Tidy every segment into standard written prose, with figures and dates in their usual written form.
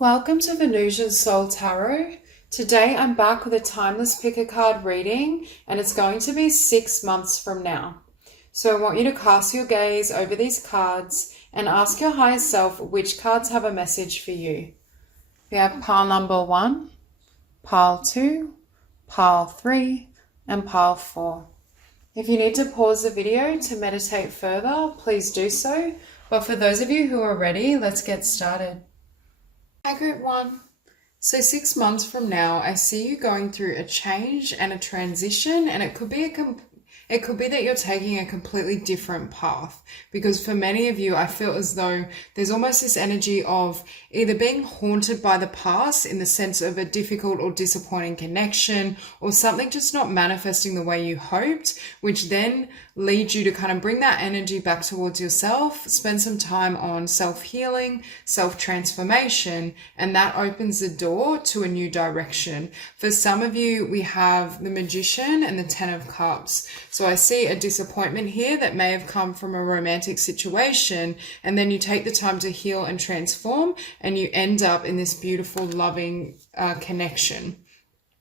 Welcome to Venusian Soul Tarot. Today I'm back with a timeless pick a card reading, and it's going to be 6 months from now. So I want you to cast your gaze over these cards and ask your higher self which cards have a message for you. We have pile number 1, pile 2, pile 3, and pile 4. If you need to pause the video to meditate further, please do so. But for those of you who are ready, let's get started. Hi, group 1. So 6 months from now, I see you going through a change and a transition, and it could be that you're taking a completely different path, because for many of you, I feel as though there's almost this energy of either being haunted by the past in the sense of a difficult or disappointing connection, or something just not manifesting the way you hoped, which then leads you to kind of bring that energy back towards yourself, spend some time on self-healing, self-transformation, and that opens the door to a new direction. For some of you, we have the Magician and the Ten of Cups. So I see a disappointment here that may have come from a romantic situation, and then you take the time to heal and transform, and you end up in this beautiful, loving connection.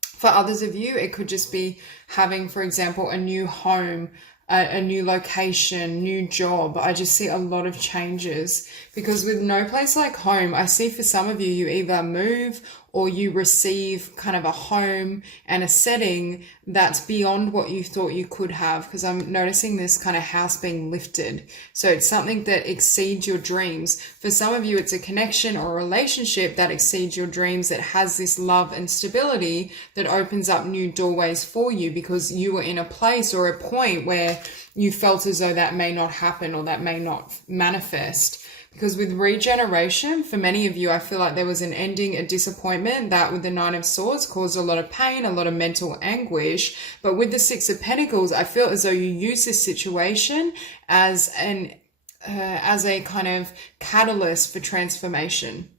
For others of you, it could just be having, for example, a new home, a new location, new job. I just see a lot of changes, because with no place like home, I see for some of you, you either move or you receive kind of a home and a setting that's beyond what you thought you could have, because I'm noticing this kind of house being lifted. So it's something that exceeds your dreams. For some of you, it's a connection or a relationship that exceeds your dreams, that has this love and stability that opens up new doorways for you, because you were in a place or a point where you felt as though that may not happen or that may not manifest. Because with regeneration, for many of you, I feel like there was an ending, a disappointment that with the Nine of Swords caused a lot of pain, a lot of mental anguish. But with the Six of Pentacles, I feel as though you use this situation as a kind of catalyst for transformation.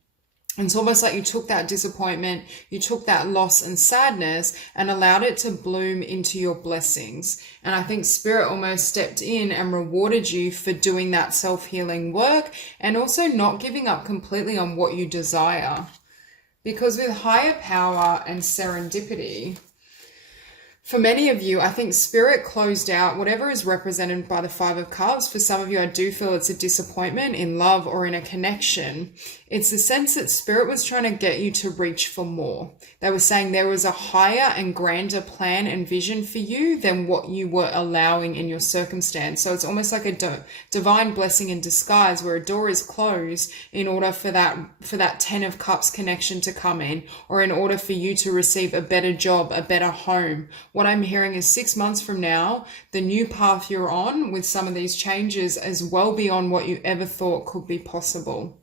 It's almost like you took that disappointment, you took that loss and sadness and allowed it to bloom into your blessings. And I think Spirit almost stepped in and rewarded you for doing that self-healing work, and also not giving up completely on what you desire. Because with higher power and serendipity, for many of you, I think Spirit closed out whatever is represented by the Five of Cups. For some of you, I do feel it's a disappointment in love or in a connection. It's the sense that Spirit was trying to get you to reach for more. They were saying there was a higher and grander plan and vision for you than what you were allowing in your circumstance. So it's almost like a divine blessing in disguise, where a door is closed in order for that Ten of Cups connection to come in, or in order for you to receive a better job, a better home. What I'm hearing is 6 months from now, the new path you're on with some of these changes is well beyond what you ever thought could be possible.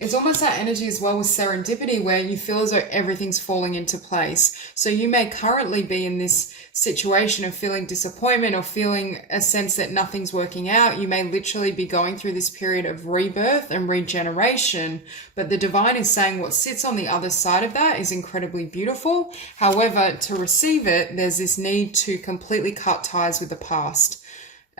It's almost that energy as well with serendipity, where you feel as though everything's falling into place. So you may currently be in this situation of feeling disappointment or feeling a sense that nothing's working out. You may literally be going through this period of rebirth and regeneration, but the divine is saying what sits on the other side of that is incredibly beautiful. However, to receive it, there's this need to completely cut ties with the past.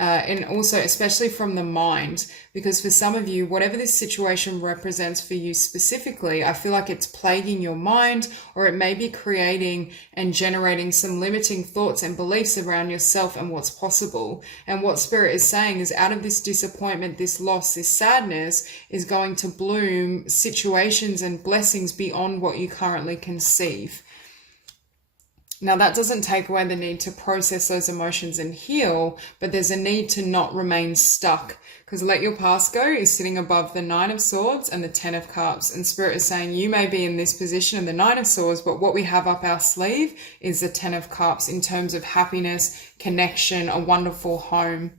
And also, especially from the mind, because for some of you, whatever this situation represents for you specifically, I feel like it's plaguing your mind, or it may be creating and generating some limiting thoughts and beliefs around yourself and what's possible. And what Spirit is saying is, out of this disappointment, this loss, this sadness is going to bloom situations and blessings beyond what you currently conceive. Now, that doesn't take away the need to process those emotions and heal, but there's a need to not remain stuck, because Let Your Past Go is sitting above the Nine of Swords and the Ten of Cups. And Spirit is saying you may be in this position of the Nine of Swords, but what we have up our sleeve is the Ten of Cups in terms of happiness, connection, a wonderful home.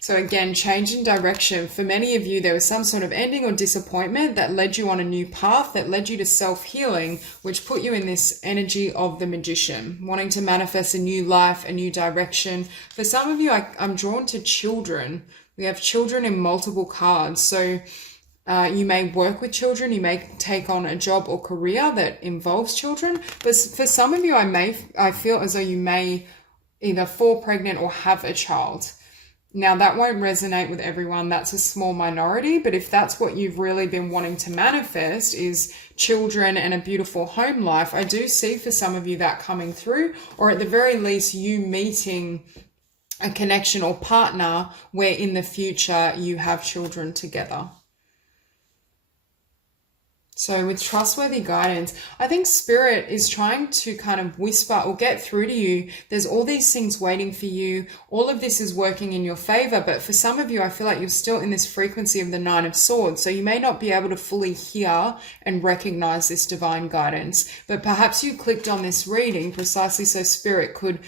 So again, change in direction. For many of you, there was some sort of ending or disappointment that led you on a new path, that led you to self-healing, which put you in this energy of the Magician, wanting to manifest a new life, a new direction. For some of you, I'm drawn to children. We have children in multiple cards. So you may work with children, you may take on a job or career that involves children. But for some of you, I feel as though you may either fall pregnant or have a child. Now, that won't resonate with everyone. That's a small minority. But if that's what you've really been wanting to manifest, is children and a beautiful home life, I do see for some of you that coming through, or at the very least, you meeting a connection or partner where in the future you have children together. So with trustworthy guidance, I think Spirit is trying to kind of whisper or get through to you. There's all these things waiting for you. All of this is working in your favor. But for some of you, I feel like you're still in this frequency of the Nine of Swords. So you may not be able to fully hear and recognize this divine guidance. But perhaps you clicked on this reading precisely so Spirit could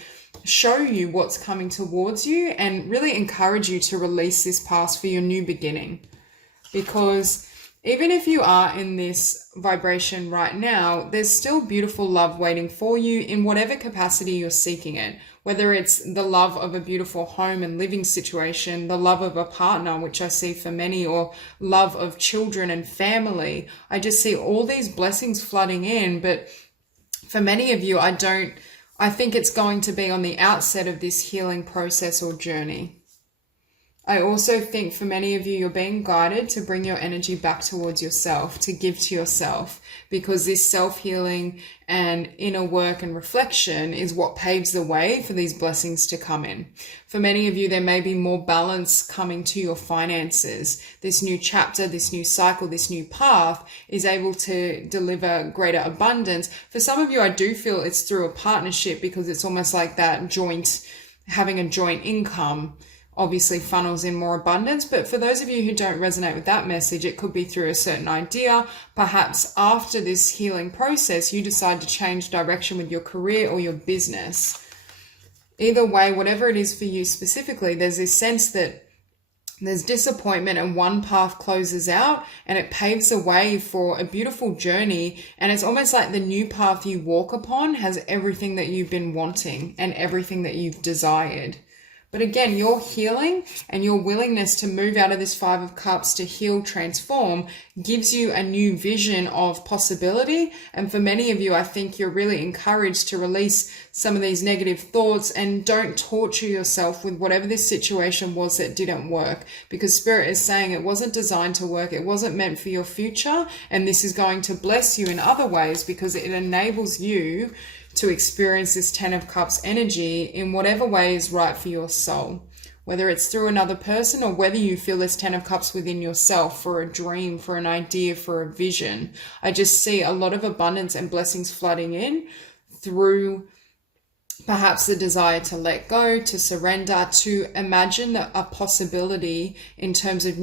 show you what's coming towards you and really encourage you to release this past for your new beginning. Because even if you are in this vibration right now, there's still beautiful love waiting for you in whatever capacity you're seeking it. Whether it's the love of a beautiful home and living situation, the love of a partner, which I see for many, or love of children and family. I just see all these blessings flooding in. But for many of you, I think it's going to be on the outset of this healing process or journey. I also think for many of you, you're being guided to bring your energy back towards yourself, to give to yourself, because this self-healing and inner work and reflection is what paves the way for these blessings to come in. For many of you, there may be more balance coming to your finances. This new chapter, this new cycle, this new path is able to deliver greater abundance. For some of you, I do feel it's through a partnership, because it's almost like that having a joint income obviously funnels in more abundance. But for those of you who don't resonate with that message, it could be through a certain idea. Perhaps after this healing process, you decide to change direction with your career or your business. Either way, whatever it is for you specifically, there's this sense that there's disappointment and one path closes out and it paves the way for a beautiful journey. And it's almost like the new path you walk upon has everything that you've been wanting and everything that you've desired. But again, your healing and your willingness to move out of this Five of Cups to heal, transform, gives you a new vision of possibility. And for many of you, I think you're really encouraged to release some of these negative thoughts and don't torture yourself with whatever this situation was that didn't work. Because Spirit is saying it wasn't designed to work. It wasn't meant for your future. And this is going to bless you in other ways, because it enables you to experience this Ten of Cups energy in whatever way is right for your soul. Whether it's through another person or whether you feel this Ten of Cups within yourself for a dream, for an idea, for a vision. I just see a lot of abundance and blessings flooding in through perhaps the desire to let go, to surrender, to imagine a possibility in terms of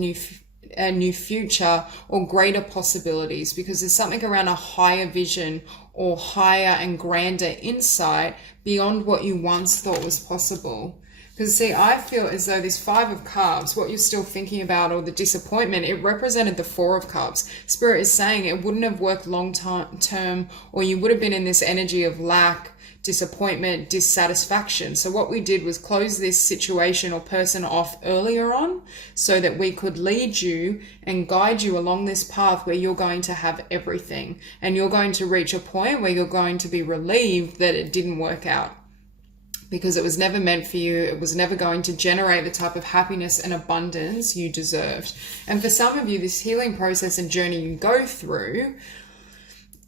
a new future or greater possibilities, because there's something around a higher vision or higher and grander insight beyond what you once thought was possible. Because see, I feel as though this Five of Cups, what you're still thinking about, or the disappointment, it represented the Four of Cups. Spirit is saying it wouldn't have worked long term, or you would have been in this energy of lack, disappointment, dissatisfaction. So what we did was close this situation or person off earlier on so that we could lead you and guide you along this path where you're going to have everything, and you're going to reach a point where you're going to be relieved that it didn't work out, because it was never meant for you. It was never going to generate the type of happiness and abundance you deserved. And for some of you, this healing process and journey you go through,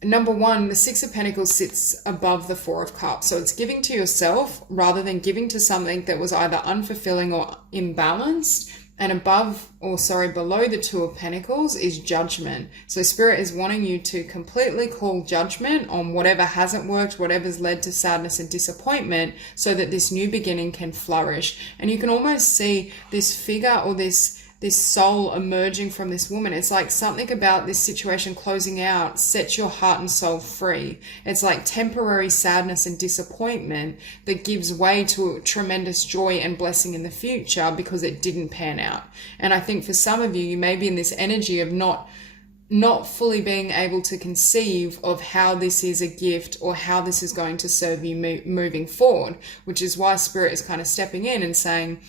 number one, the Six of Pentacles sits above the Four of Cups. So it's giving to yourself rather than giving to something that was either unfulfilling or imbalanced. And below the Two of Pentacles is judgment. So Spirit is wanting you to completely call judgment on whatever hasn't worked, whatever's led to sadness and disappointment, so that this new beginning can flourish. And you can almost see this figure or this soul emerging from this woman. It's like something about this situation closing out sets your heart and soul free. It's like temporary sadness and disappointment that gives way to tremendous joy and blessing in the future because it didn't pan out. And I think for some of you, you may be in this energy of not fully being able to conceive of how this is a gift or how this is going to serve you moving forward, which is why Spirit is kind of stepping in and saying,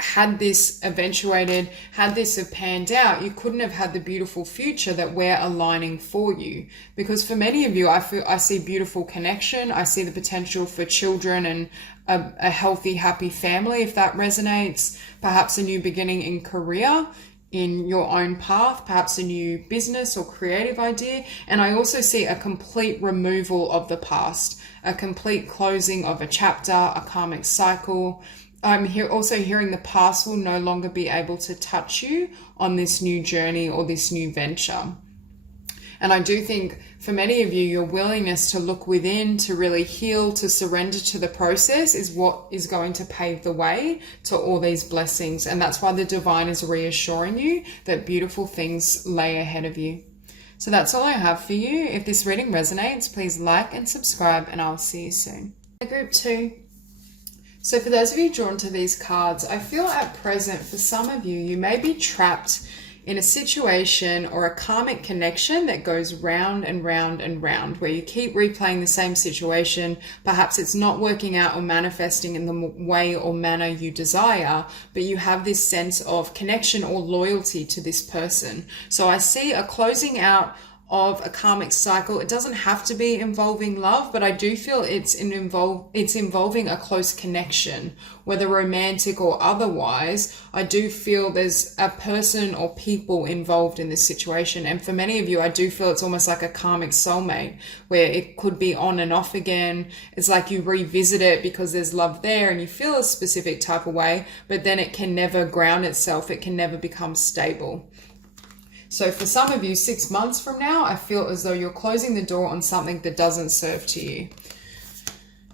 had this eventuated, had this have panned out, you couldn't have had the beautiful future that we're aligning for you. Because for many of you, I see beautiful connection. I see the potential for children and a healthy, happy family, if that resonates. Perhaps a new beginning in career, in your own path, perhaps a new business or creative idea. And I also see a complete removal of the past, a complete closing of a chapter, a karmic cycle. I'm also hearing the past will no longer be able to touch you on this new journey or this new venture. And I do think for many of you, your willingness to look within, to really heal, to surrender to the process is what is going to pave the way to all these blessings. And that's why the divine is reassuring you that beautiful things lay ahead of you. So that's all I have for you. If this reading resonates, please like and subscribe, and I'll see you soon. Group 2. So for those of you drawn to these cards, I feel at present, for some of you, you may be trapped in a situation or a karmic connection that goes round and round and round, where you keep replaying the same situation. Perhaps it's not working out or manifesting in the way or manner you desire, but you have this sense of connection or loyalty to this person. So I see a closing out of a karmic cycle. It doesn't have to be involving love, but I do feel it's involving a close connection, whether romantic or otherwise. I do feel there's a person or people involved in this situation. And for many of you, I do feel it's almost like a karmic soulmate, where it could be on and off again. It's like you revisit it because there's love there and you feel a specific type of way, but then it can never ground itself. It can never become stable. So for some of you, 6 months from now, I feel as though you're closing the door on something that doesn't serve to you.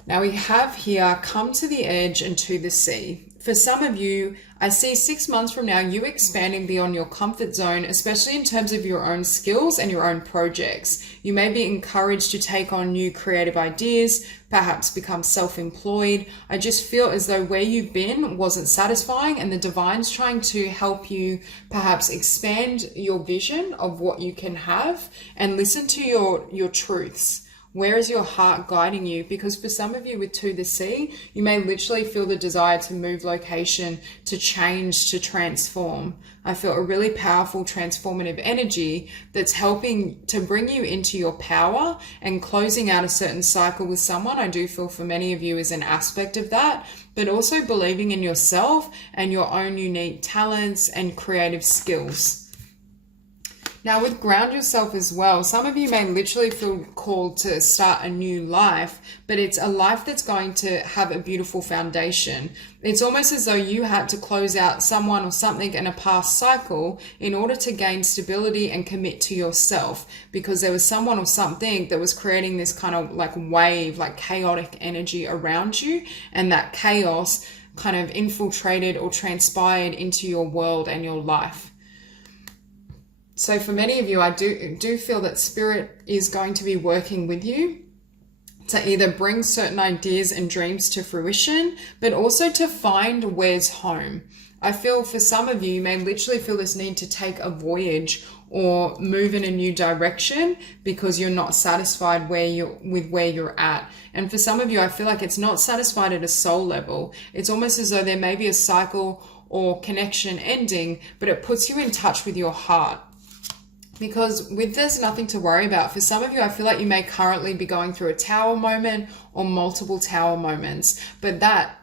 Now we have here, come to the edge and to the sea. For some of you, I see 6 months from now, you expanding beyond your comfort zone, especially in terms of your own skills and your own projects. You may be encouraged to take on new creative ideas, perhaps become self-employed. I just feel as though where you've been wasn't satisfying, and the divine's trying to help you perhaps expand your vision of what you can have and listen to your truths. Where is your heart guiding you? Because for some of you with To the Sea, you may literally feel the desire to move location, to change, to transform. I feel a really powerful transformative energy that's helping to bring you into your power, and closing out a certain cycle with someone, I do feel for many of you is an aspect of that, but also believing in yourself and your own unique talents and creative skills. Now with ground yourself as well, some of you may literally feel called to start a new life, but it's a life that's going to have a beautiful foundation. It's almost as though you had to close out someone or something in a past cycle in order to gain stability and commit to yourself, because there was someone or something that was creating this kind of like wave, like chaotic energy around you, and that chaos kind of infiltrated or transpired into your world and your life. So for many of you, I do feel that Spirit is going to be working with you to either bring certain ideas and dreams to fruition, but also to find where's home. I feel for some of you, you may literally feel this need to take a voyage or move in a new direction because you're not satisfied with where you're at. And for some of you, I feel like it's not satisfied at a soul level. It's almost as though there may be a cycle or connection ending, but it puts you in touch with your heart. Because with there's nothing to worry about, for some of you, I feel like you may currently be going through a tower moment or multiple tower moments, but that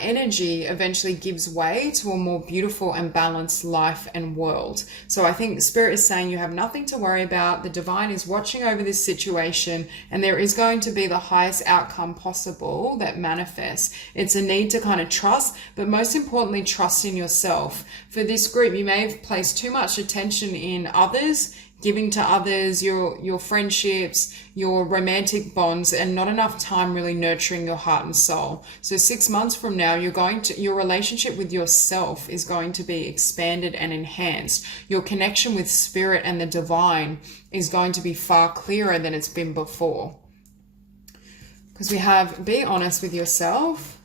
energy eventually gives way to a more beautiful and balanced life and world. So I think Spirit is saying you have nothing to worry about. The divine is watching over this situation, and there is going to be the highest outcome possible that manifests. It's a need to kind of trust, but most importantly, trust in yourself. For this group, you may have placed too much attention in others, giving to others, your friendships, your romantic bonds, and not enough time really nurturing your heart and soul. So 6 months from now, your relationship with yourself is going to be expanded and enhanced. Your connection with Spirit and the divine is going to be far clearer than it's been before. Because we have be honest with yourself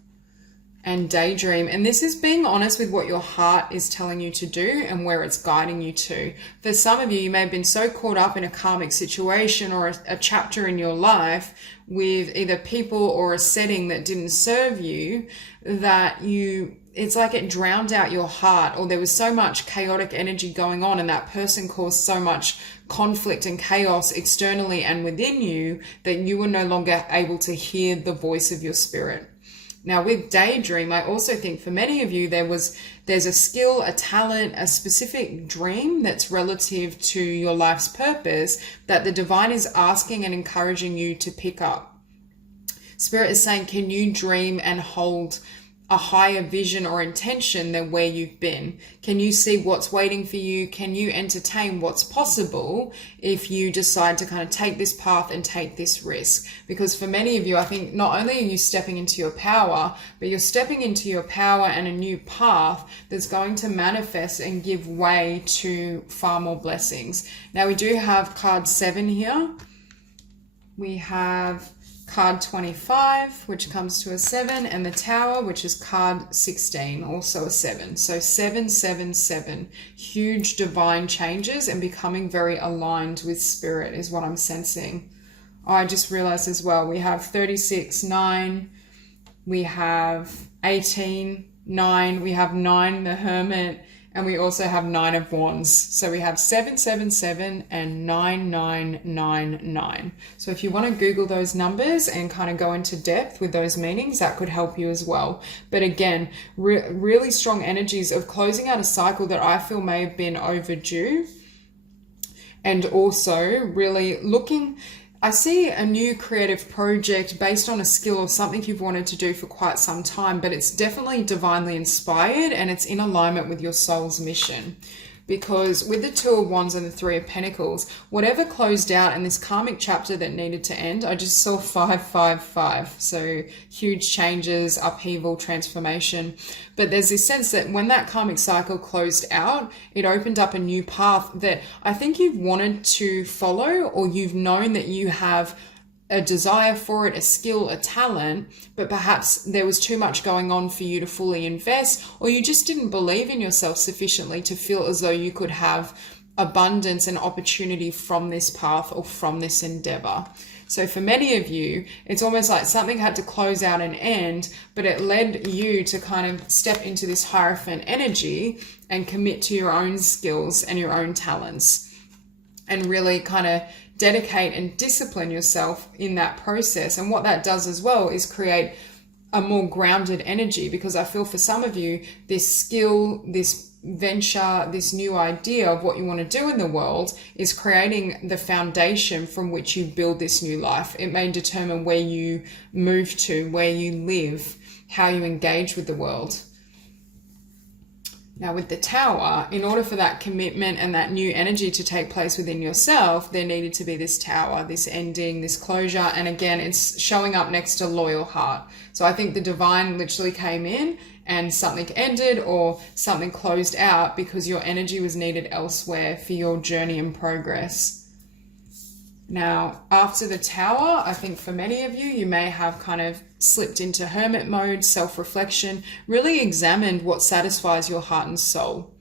and daydream. And this is being honest with what your heart is telling you to do and where it's guiding you to. For some of you, you may have been so caught up in a karmic situation or a chapter in your life with either people or a setting that didn't serve you, that it's like it drowned out your heart, or there was so much chaotic energy going on and that person caused so much conflict and chaos externally and within you that you were no longer able to hear the voice of your spirit. Now with daydream, I also think for many of you, there's a skill, a talent, a specific dream that's relative to your life's purpose that the divine is asking and encouraging you to pick up. Spirit is saying, can you dream and hold a higher vision or intention than where you've been? Can you see what's waiting for you? Can you entertain what's possible if you decide to kind of take this path and take this risk? Because for many of you, I think not only are you stepping into your power, but you're stepping into your power and a new path that's going to manifest and give way to far more blessings. Now we do have card 7 here. We have card 25, which comes to a 7, and the Tower, which is card 16, also a 7. So 777, huge divine changes and becoming very aligned with spirit is what I'm sensing. Oh, I just realized as well, we have 36, 9, we have 18, 9, we have 9, the Hermit, and we also have 9 of Wands. So we have 777 and 9999. So if you want to Google those numbers and kind of go into depth with those meanings, that could help you as well. But again, really strong energies of closing out a cycle that I feel may have been overdue. And also really looking, I see a new creative project based on a skill or something you've wanted to do for quite some time, but it's definitely divinely inspired and it's in alignment with your soul's mission. Because with the 2 of Wands and the 3 of Pentacles, whatever closed out in this karmic chapter that needed to end, I just saw 555. So huge changes, upheaval, transformation. But there's this sense that when that karmic cycle closed out, it opened up a new path that I think you've wanted to follow, or you've known that you have a desire for it, a skill, a talent, but perhaps there was too much going on for you to fully invest, or you just didn't believe in yourself sufficiently to feel as though you could have abundance and opportunity from this path or from this endeavor. So for many of you, it's almost like something had to close out and end, but it led you to kind of step into this Hierophant energy and commit to your own skills and your own talents and really kind of dedicate and discipline yourself in that process. And what that does as well is create a more grounded energy, because I feel for some of you, this skill, this venture, this new idea of what you want to do in the world is creating the foundation from which you build this new life. It may determine where you move to, where you live, how you engage with the world. Now with the Tower, in order for that commitment and that new energy to take place within yourself, there needed to be this Tower, this ending, this closure. And again, it's showing up next to Loyal Heart. So I think the divine literally came in and something ended or something closed out because your energy was needed elsewhere for your journey and progress. Now, after the Tower, I think for many of you, you may have kind of slipped into hermit mode, self-reflection, really examined what satisfies your heart and soul,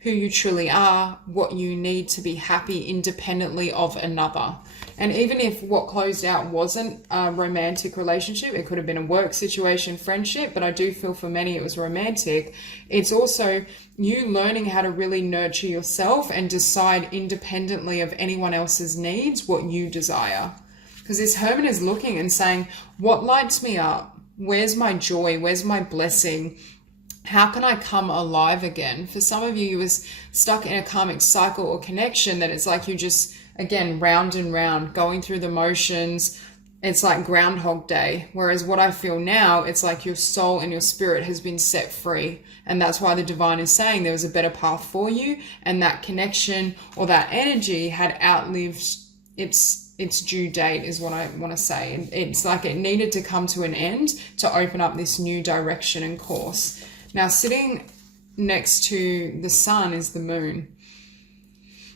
who you truly are, what you need to be happy independently of another. And even if what closed out wasn't a romantic relationship, it could have been a work situation, friendship, but I do feel for many it was romantic. It's also you learning how to really nurture yourself and decide independently of anyone else's needs what you desire. Because this hermit is looking and saying, what lights me up? Where's my joy? Where's my blessing? How can I come alive again? For some of you, you was stuck in a karmic cycle or connection that it's like you just, again, round and round, going through the motions. It's like Groundhog Day. Whereas what I feel now, it's like your soul and your spirit has been set free. And that's why the divine is saying there was a better path for you. And that connection or that energy had outlived its due date is what I want to say. And it's like it needed to come to an end to open up this new direction and course. Now, sitting next to the sun is the moon.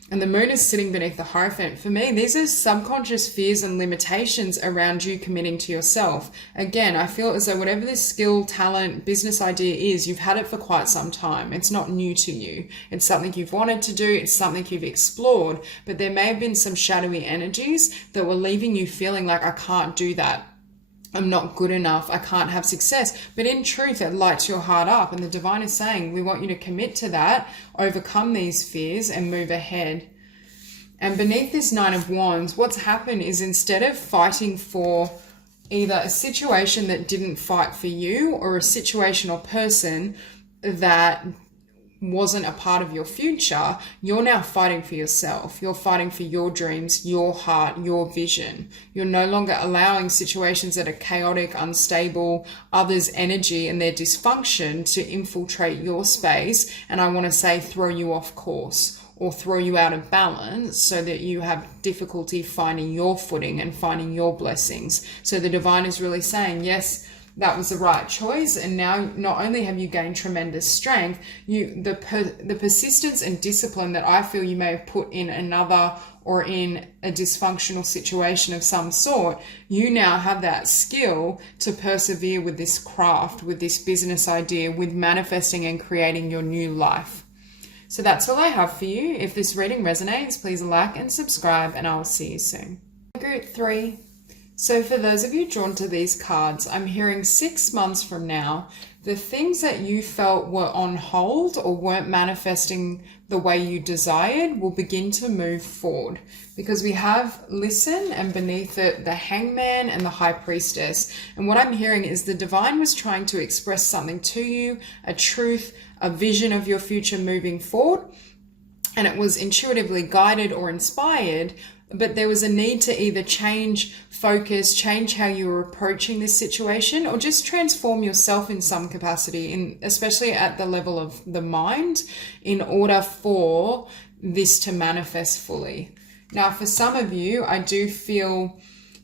And the moon is sitting beneath the Hierophant. For me, these are subconscious fears and limitations around you committing to yourself. Again, I feel as though whatever this skill, talent, business idea is, you've had it for quite some time. It's not new to you. It's something you've wanted to do. It's something you've explored. But there may have been some shadowy energies that were leaving you feeling like, I can't do that. I'm not good enough, I can't have success. But in truth, it lights your heart up, and the divine is saying, we want you to commit to that, overcome these fears, and move ahead. And beneath this Nine of Wands, what's happened is instead of fighting for either a situation that didn't fight for you or a situation or person that wasn't a part of your future, you're now fighting for yourself. You're fighting for your dreams, your heart, your vision. You're no longer allowing situations that are chaotic, unstable, others' energy and their dysfunction to infiltrate your space, and I want to say throw you off course or throw you out of balance so that you have difficulty finding your footing and finding your blessings. So the divine is really saying, yes, that was the right choice, and now not only have you gained tremendous strength, the persistence and discipline that I feel you may have put in another or in a dysfunctional situation of some sort, you now have that skill to persevere with this craft, with this business idea, with manifesting and creating your new life. So that's all I have for you. If this reading resonates, please like and subscribe, and I'll see you soon. Group 3. So for those of you drawn to these cards, I'm hearing 6 months from now, the things that you felt were on hold or weren't manifesting the way you desired will begin to move forward. Because we have listen, and beneath it, the Hangman and the High Priestess. And what I'm hearing is the divine was trying to express something to you, a truth, a vision of your future moving forward. And it was intuitively guided or inspired, but there was a need to either change focus, change how you were approaching this situation, or just transform yourself in some capacity, especially at the level of the mind, in order for this to manifest fully. Now, for some of you, I do feel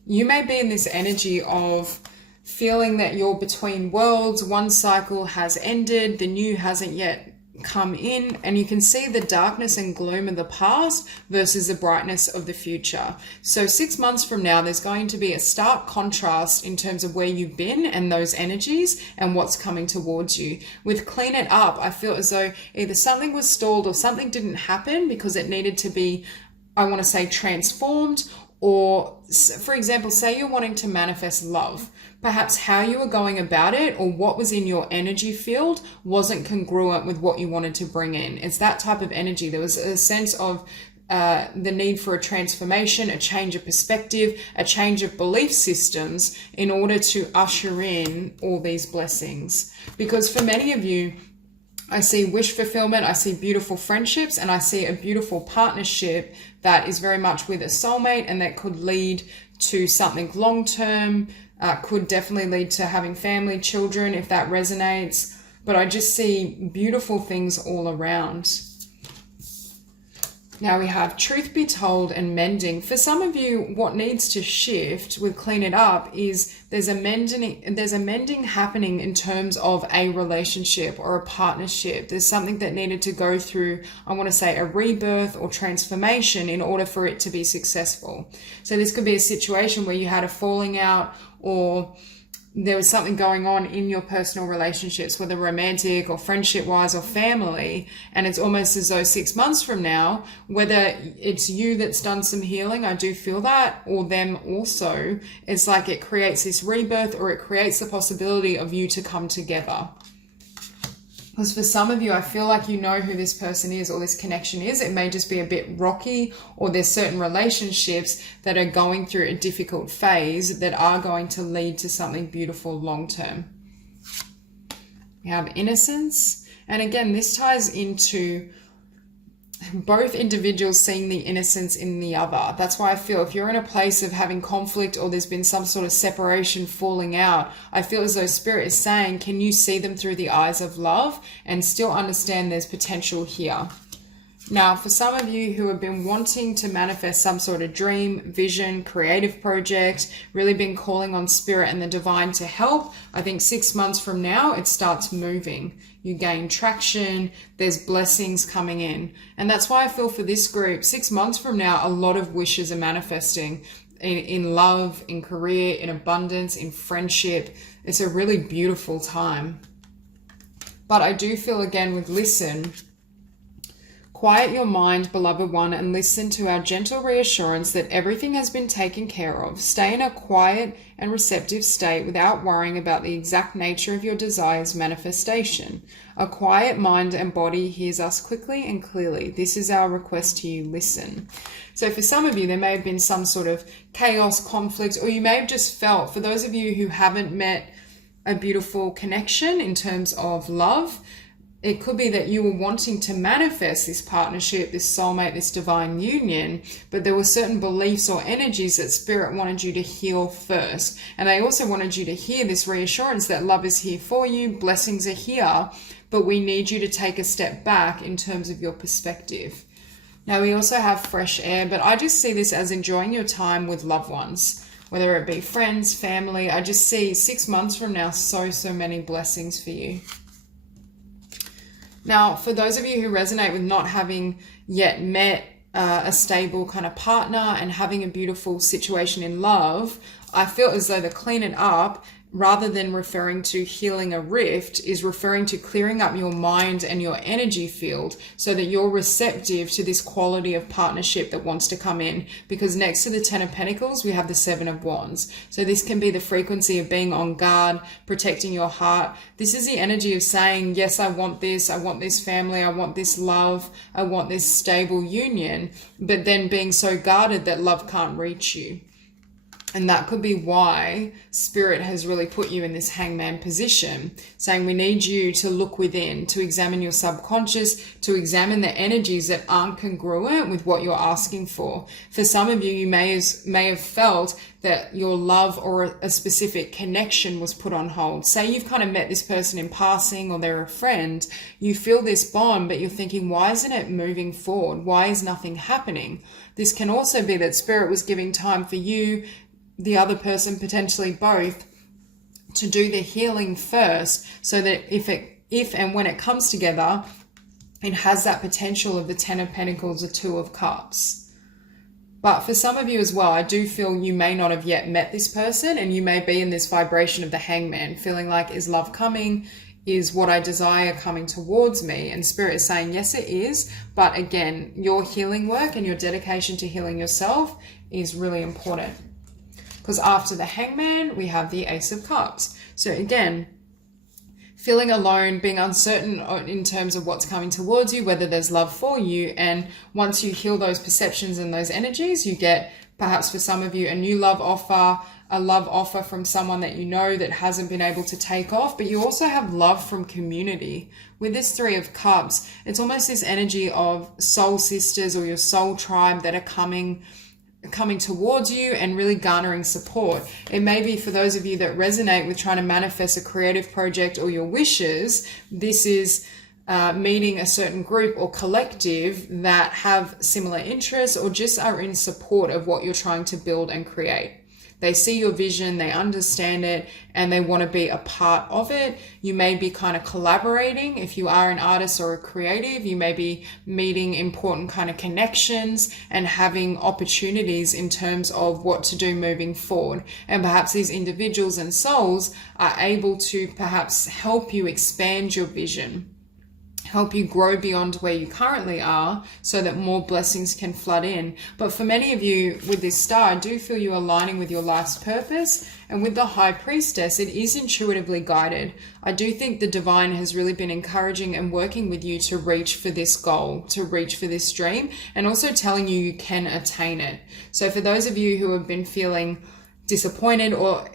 you may be in this energy of feeling that you're between worlds. One cycle has ended, the new hasn't yet come in, and you can see the darkness and gloom of the past versus the brightness of the future. So 6 months from now, there's going to be a stark contrast in terms of where you've been and those energies and what's coming towards you. With Clean It Up, I feel as though either something was stalled or something didn't happen because it needed to be, I want to say, transformed. Or, for example, say you're wanting to manifest love. Perhaps how you were going about it or what was in your energy field wasn't congruent with what you wanted to bring in. It's that type of energy. There was a sense of the need for a transformation, a change of perspective, a change of belief systems in order to usher in all these blessings. Because for many of you, I see wish fulfillment, I see beautiful friendships, and I see a beautiful partnership that is very much with a soulmate and that could lead to something long-term, could definitely lead to having family, children, if that resonates. But I just see beautiful things all around. Now we have truth be told and mending. For some of you, what needs to shift with Clean It Up is there's a mending happening in terms of a relationship or a partnership. There's something that needed to go through, I want to say, a rebirth or transformation in order for it to be successful. So this could be a situation where you had a falling out, or there was something going on in your personal relationships, whether romantic or friendship wise or family. And it's almost as though 6 months from now, whether it's you that's done some healing, I do feel that, or them also, it's like it creates this rebirth, or it creates the possibility of you to come together. Because for some of you, I feel like you know who this person is or this connection is. It may just be a bit rocky, or there's certain relationships that are going through a difficult phase that are going to lead to something beautiful long term. We have innocence. And again, this ties into both individuals seeing the innocence in the other. That's why I feel if you're in a place of having conflict or there's been some sort of separation, falling out, I feel as though Spirit is saying, can you see them through the eyes of love and still understand there's potential here? Now, for some of you who have been wanting to manifest some sort of dream, vision, creative project, really been calling on Spirit and the divine to help, I think 6 months from now, it starts moving. You gain traction, there's blessings coming in. And that's why I feel for this group, 6 months from now, a lot of wishes are manifesting in love, in career, in abundance, in friendship. It's a really beautiful time. But I do feel, again, with listen, Quiet your mind, beloved one, and listen to our gentle reassurance that everything has been taken care of. Stay in a quiet and receptive state without worrying about the exact nature of your desire's manifestation. A quiet mind and body hears us quickly and clearly. This is our request to you. Listen. So for some of you, there may have been some sort of chaos, conflict, or you may have just felt, for those of you who haven't met a beautiful connection in terms of love, it could be that you were wanting to manifest this partnership, this soulmate, this divine union, but there were certain beliefs or energies that Spirit wanted you to heal first. And they also wanted you to hear this reassurance that love is here for you, blessings are here, but we need you to take a step back in terms of your perspective. Now, we also have fresh air, but I just see this as enjoying your time with loved ones, whether it be friends, family. I just see 6 months from now, so many blessings for you. Now, for those of you who resonate with not having yet met a stable kind of partner and having a beautiful situation in love, I feel as though the clean it up, rather than referring to healing a rift, is referring to clearing up your mind and your energy field so that you're receptive to this quality of partnership that wants to come in. Because next to the 10 of Pentacles, we have the 7 of Wands. So this can be the frequency of being on guard, protecting your heart. This is the energy of saying, yes, I want this family, I want this love, I want this stable union, but then being so guarded that love can't reach you. And that could be why Spirit has really put you in this hangman position, saying we need you to look within, to examine your subconscious, to examine the energies that aren't congruent with what you're asking for. For some of you, you may have felt that your love or a specific connection was put on hold. Say you've kind of met this person in passing or they're a friend, you feel this bond, but you're thinking, why isn't it moving forward? Why is nothing happening? This can also be that Spirit was giving time for you, the other person, potentially both, to do the healing first, so that if and when it comes together, it has that potential of the 10 of Pentacles, the 2 of Cups. But for some of you as well, I do feel you may not have yet met this person, and you may be in this vibration of the hangman, feeling like, is love coming? Is what I desire coming towards me? And Spirit is saying, yes, it is. But again, your healing work and your dedication to healing yourself is really important. Because after the hangman, we have the Ace of Cups. So again, feeling alone, being uncertain in terms of what's coming towards you, whether there's love for you. And once you heal those perceptions and those energies, you get, perhaps for some of you, a new love offer, a love offer from someone that you know that hasn't been able to take off. But you also have love from community. With this 3 of Cups, it's almost this energy of soul sisters or your soul tribe that are coming towards you and really garnering support. It may be for those of you that resonate with trying to manifest a creative project or your wishes, this is meeting a certain group or collective that have similar interests or just are in support of what you're trying to build and create. They see your vision, they understand it, and they want to be a part of it. You may be kind of collaborating. If you are an artist or a creative, you may be meeting important kind of connections and having opportunities in terms of what to do moving forward. And perhaps these individuals and souls are able to perhaps help you expand your vision, help you grow beyond where you currently are so that more blessings can flood in. But for many of you with this star, I do feel you aligning with your life's purpose. And with the High Priestess, it is intuitively guided. I do think the divine has really been encouraging and working with you to reach for this goal, to reach for this dream, and also telling you you can attain it. So for those of you who have been feeling disappointed, or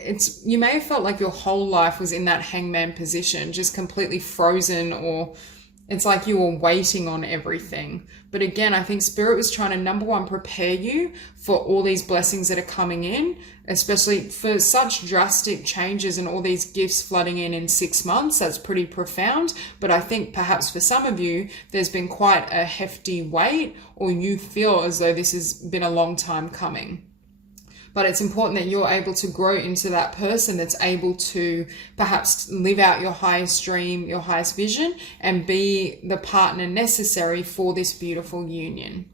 you may have felt like your whole life was in that hangman position, just completely frozen, or it's like you were waiting on everything. But again, I think Spirit was trying to, number one, prepare you for all these blessings that are coming in, especially for such drastic changes and all these gifts flooding in 6 months. That's pretty profound. But I think perhaps for some of you, there's been quite a hefty wait, or you feel as though this has been a long time coming. But it's important that you're able to grow into that person that's able to perhaps live out your highest dream, your highest vision, and be the partner necessary for this beautiful union.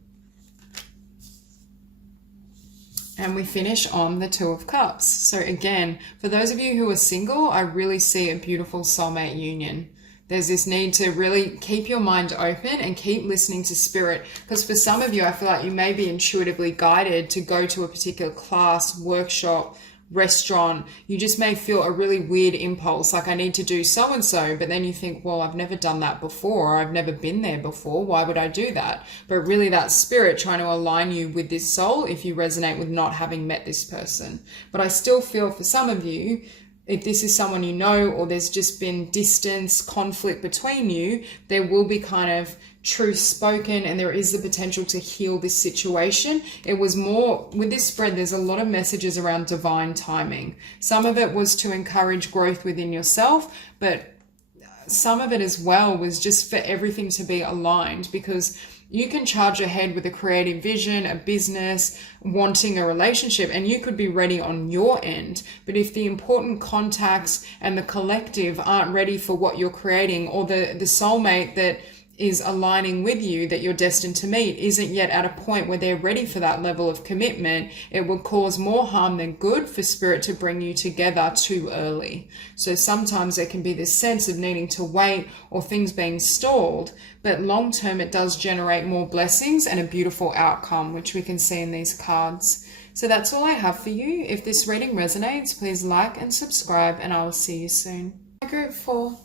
And we finish on the 2 of Cups. So again, for those of you who are single, I really see a beautiful soulmate union. There's this need to really keep your mind open and keep listening to spirit. Because for some of you, I feel like you may be intuitively guided to go to a particular class, workshop, restaurant. You just may feel a really weird impulse, like I need to do so and so, but then you think, well, I've never done that before, or I've never been there before, why would I do that? But really that's spirit trying to align you with this soul if you resonate with not having met this person. But I still feel for some of you, if this is someone you know, or there's just been distance, conflict between you, there will be kind of truth spoken, and there is the potential to heal this situation. It was more, with this spread, there's a lot of messages around divine timing. Some of it was to encourage growth within yourself, but some of it as well was just for everything to be aligned, because you can charge ahead with a creative vision, a business, wanting a relationship, and you could be ready on your end. But if the important contacts and the collective aren't ready for what you're creating, or the soulmate that is aligning with you that you're destined to meet isn't yet at a point where they're ready for that level of commitment, it will cause more harm than good for spirit to bring you together too early. So sometimes there can be this sense of needing to wait or things being stalled, but long term it does generate more blessings and a beautiful outcome, which we can see in these cards. So that's all I have for you. If this reading resonates, please like and subscribe, and I will see you soon. Group 4.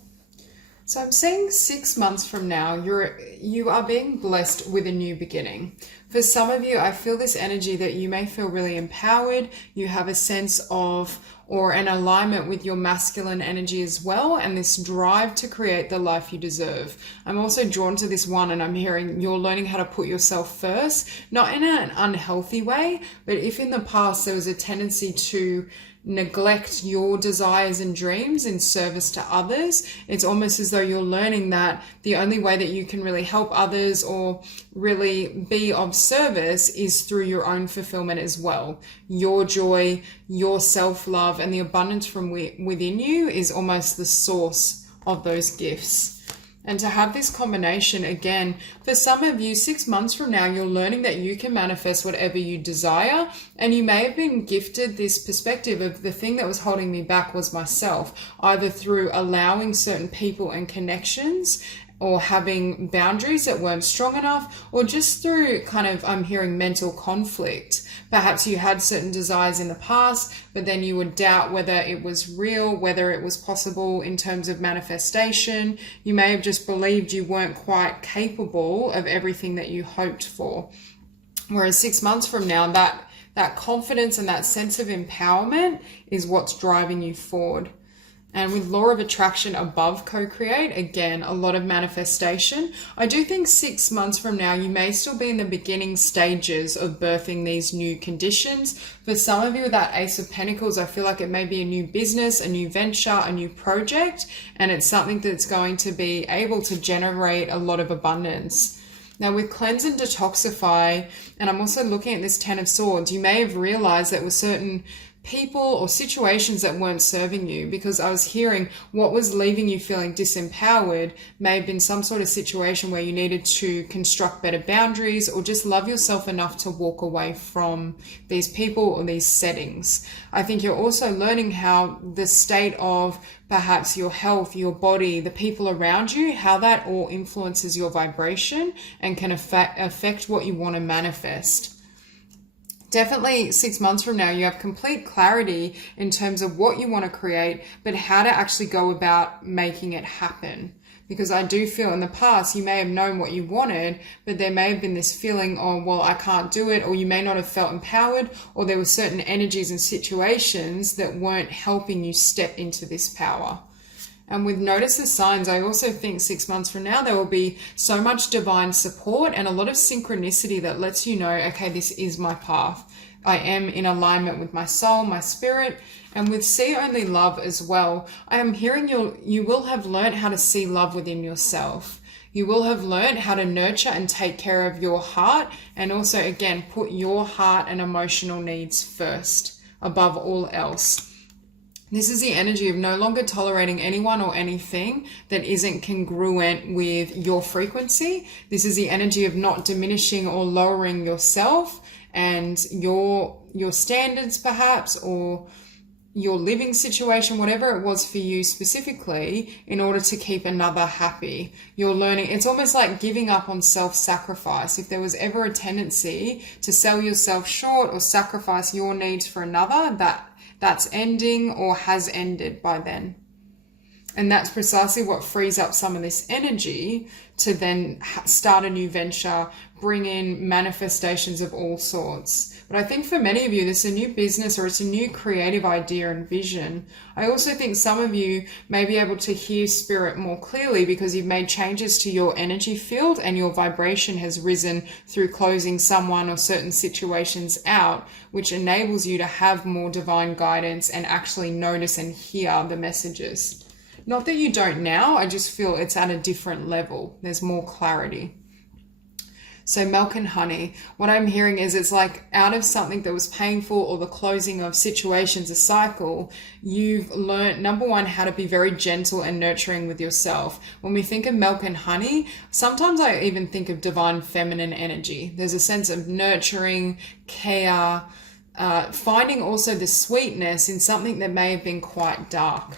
So I'm seeing 6 months from now, you are being blessed with a new beginning. For some of you, I feel this energy that you may feel really empowered. You have a sense of, or an alignment with your masculine energy as well, and this drive to create the life you deserve. I'm also drawn to this one, and I'm hearing you're learning how to put yourself first, not in an unhealthy way, but if in the past there was a tendency to neglect your desires and dreams in service to others, it's almost as though you're learning that the only way that you can really help others or really be of service is through your own fulfillment as well. Your joy, your self-love, and the abundance from within you is almost the source of those gifts. And to have this combination, again, for some of you, 6 months from now, you're learning that you can manifest whatever you desire. And you may have been gifted this perspective of the thing that was holding me back was myself, either through allowing certain people and connections, or having boundaries that weren't strong enough, or just through kind of, I'm hearing mental conflict. Perhaps you had certain desires in the past, but then you would doubt whether it was real, whether it was possible in terms of manifestation. You may have just believed you weren't quite capable of everything that you hoped for. Whereas 6 months from now, that confidence and that sense of empowerment is what's driving you forward. And with law of attraction above co-create, again, a lot of manifestation. I do think 6 months from now, you may still be in the beginning stages of birthing these new conditions. For some of you with that Ace of Pentacles, I feel like it may be a new business, a new venture, a new project, and it's something that's going to be able to generate a lot of abundance. Now with cleanse and detoxify, and I'm also looking at this 10 of Swords, you may have realized that with certain people or situations that weren't serving you, because I was hearing what was leaving you feeling disempowered may have been some sort of situation where you needed to construct better boundaries or just love yourself enough to walk away from these people or these settings. I think you're also learning how the state of perhaps your health, your body, the people around you, how that all influences your vibration and can affect what you want to manifest. Definitely 6 months from now, you have complete clarity in terms of what you want to create, but how to actually go about making it happen. Because I do feel in the past, you may have known what you wanted, but there may have been this feeling, oh, well, I can't do it, or you may not have felt empowered, or there were certain energies and situations that weren't helping you step into this power. And with notice the signs, I also think 6 months from now, there will be so much divine support and a lot of synchronicity that lets you know, okay, this is my path. I am in alignment with my soul, my spirit, and with see only love as well. I am hearing you will have learned how to see love within yourself. You will have learned how to nurture and take care of your heart, and also, again, put your heart and emotional needs first above all else. This is the energy of no longer tolerating anyone or anything that isn't congruent with your frequency. This is the energy of not diminishing or lowering yourself and your standards perhaps, or your living situation, whatever it was for you specifically, in order to keep another happy. You're learning, it's almost like giving up on self-sacrifice. If there was ever a tendency to sell yourself short or sacrifice your needs for another, that's ending or has ended by then. And that's precisely what frees up some of this energy to then start a new venture, bring in manifestations of all sorts. But I think for many of you, this is a new business or it's a new creative idea and vision. I also think some of you may be able to hear spirit more clearly because you've made changes to your energy field and your vibration has risen through closing someone or certain situations out, which enables you to have more divine guidance and actually notice and hear the messages. Not that you don't now, I just feel it's at a different level. There's more clarity. So milk and honey, what I'm hearing is it's like out of something that was painful or the closing of situations, a cycle, you've learned, number one, how to be very gentle and nurturing with yourself. When we think of milk and honey, sometimes I even think of divine feminine energy. There's a sense of nurturing, care, finding also the sweetness in something that may have been quite dark.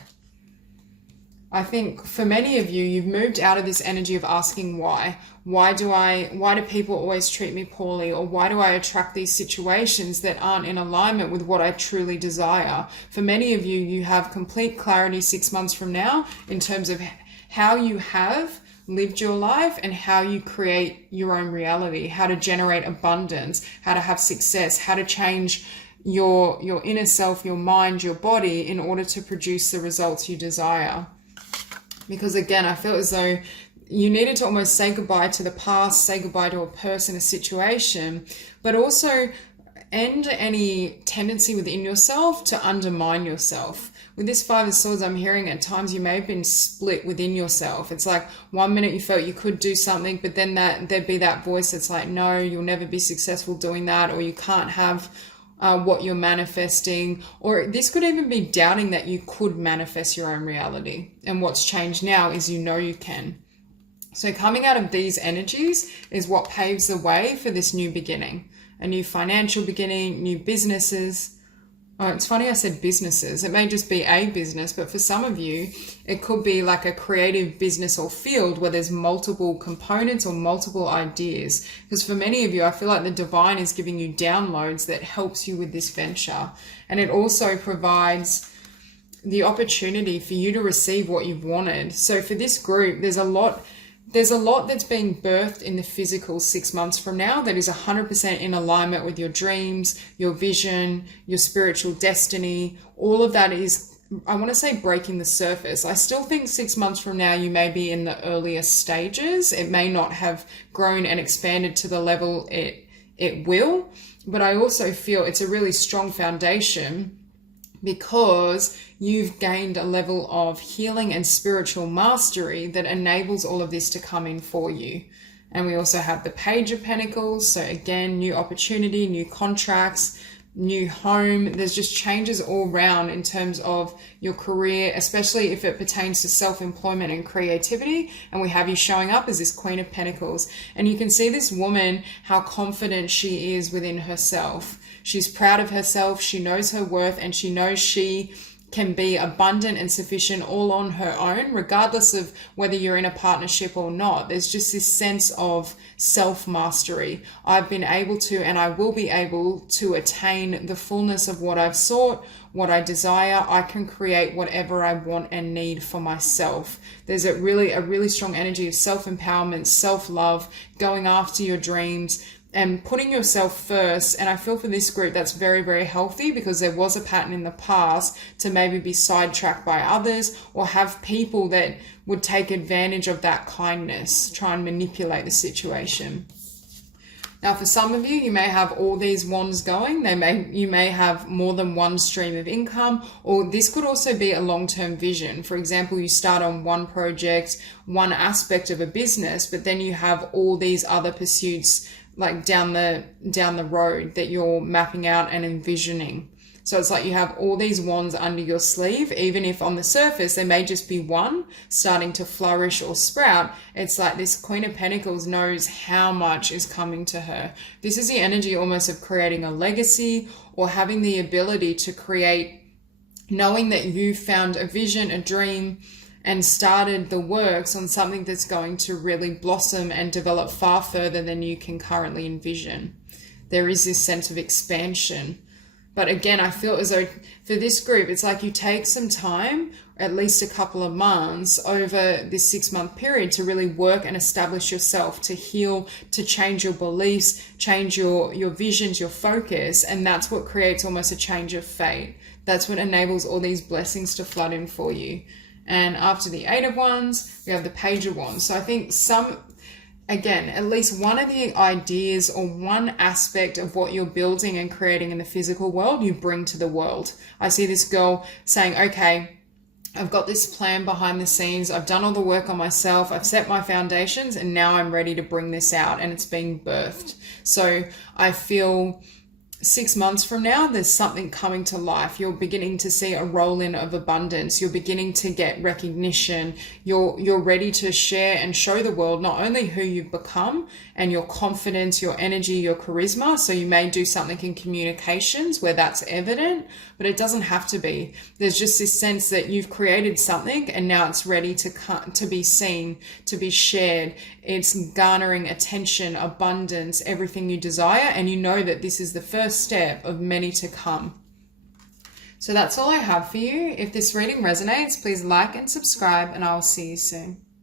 I think for many of you, you've moved out of this energy of asking why. Why do people always treat me poorly? Or why do I attract these situations that aren't in alignment with what I truly desire? For many of you, you have complete clarity 6 months from now in terms of how you have lived your life and how you create your own reality, how to generate abundance, how to have success, how to change your inner self, your mind, your body in order to produce the results you desire. Because again, I feel as though you needed to almost say goodbye to the past, say goodbye to a person, a situation, but also end any tendency within yourself to undermine yourself. With this Five of Swords, I'm hearing at times you may have been split within yourself. It's like 1 minute you felt you could do something, but then there'd be that voice that's like, no, you'll never be successful doing that, or you can't have what you're manifesting, or this could even be doubting that you could manifest your own reality. And what's changed now is you know you can. So coming out of these energies is what paves the way for this new beginning, a new financial beginning, new businesses. Oh, it's funny I said businesses. It may just be a business, but for some of you, it could be like a creative business or field where there's multiple components or multiple ideas. Because for many of you, I feel like the divine is giving you downloads that helps you with this venture. And it also provides the opportunity for you to receive what you've wanted. So for this group, there's a lot that's being birthed in the physical 6 months from now that is 100% in alignment with your dreams, your vision, your spiritual destiny. All of that is, I want to say, breaking the surface. I still think 6 months from now, you may be in the earlier stages. It may not have grown and expanded to the level it will, but I also feel it's a really strong foundation because you've gained a level of healing and spiritual mastery that enables all of this to come in for you. And we also have the Page of Pentacles. So again, new opportunity, new contracts, new home. There's just changes all around in terms of your career, especially if it pertains to self-employment and creativity. And we have you showing up as this Queen of Pentacles. And you can see this woman, how confident she is within herself. She's proud of herself. She knows her worth and she knows she can be abundant and sufficient all on her own, regardless of whether you're in a partnership or not. There's just this sense of self-mastery. I've been able to, and I will be able to attain the fullness of what I've sought, what I desire. I can create whatever I want and need for myself. There's a really strong energy of self-empowerment, self-love, going after your dreams, and putting yourself first. And I feel for this group that's very, very healthy, because there was a pattern in the past to maybe be sidetracked by others or have people that would take advantage of that kindness, try and manipulate the situation. Now, for some of you, you may have all these wands going. You may have more than one stream of income, or this could also be a long-term vision. For example, you start on one project, one aspect of a business, but then you have all these other pursuits like down the road that you're mapping out and envisioning. So it's like you have all these wands under your sleeve, even if on the surface there may just be one starting to flourish or sprout. It's like this Queen of Pentacles knows how much is coming to her. This is the energy almost of creating a legacy or having the ability to create knowing that you found a vision, a dream, and started the works on something that's going to really blossom and develop far further than you can currently envision. There is this sense of expansion. But again, I feel as though for this group, it's like you take some time, at least a couple of months over this 6-month period, to really work and establish yourself, to heal, to change your beliefs, change your visions, your focus. And that's what creates almost a change of fate. That's what enables all these blessings to flood in for you. And after the 8 of Wands, we have the Page of Wands. So I think again, at least one of the ideas or one aspect of what you're building and creating in the physical world, you bring to the world. I see this girl saying, okay, I've got this plan behind the scenes. I've done all the work on myself. I've set my foundations, and now I'm ready to bring this out, and it's being birthed. So I feel 6 months from now, there's something coming to life. You're beginning to see a roll in of abundance. You're beginning to get recognition. You're ready to share and show the world not only who you've become and your confidence, your energy, your charisma. So you may do something in communications where that's evident, but it doesn't have to be. There's just this sense that you've created something and now it's ready to be seen, to be shared. It's garnering attention, abundance, everything you desire. And you know that this is the first step of many to come. So that's all I have for you. If this reading resonates, please like and subscribe, and I will see you soon.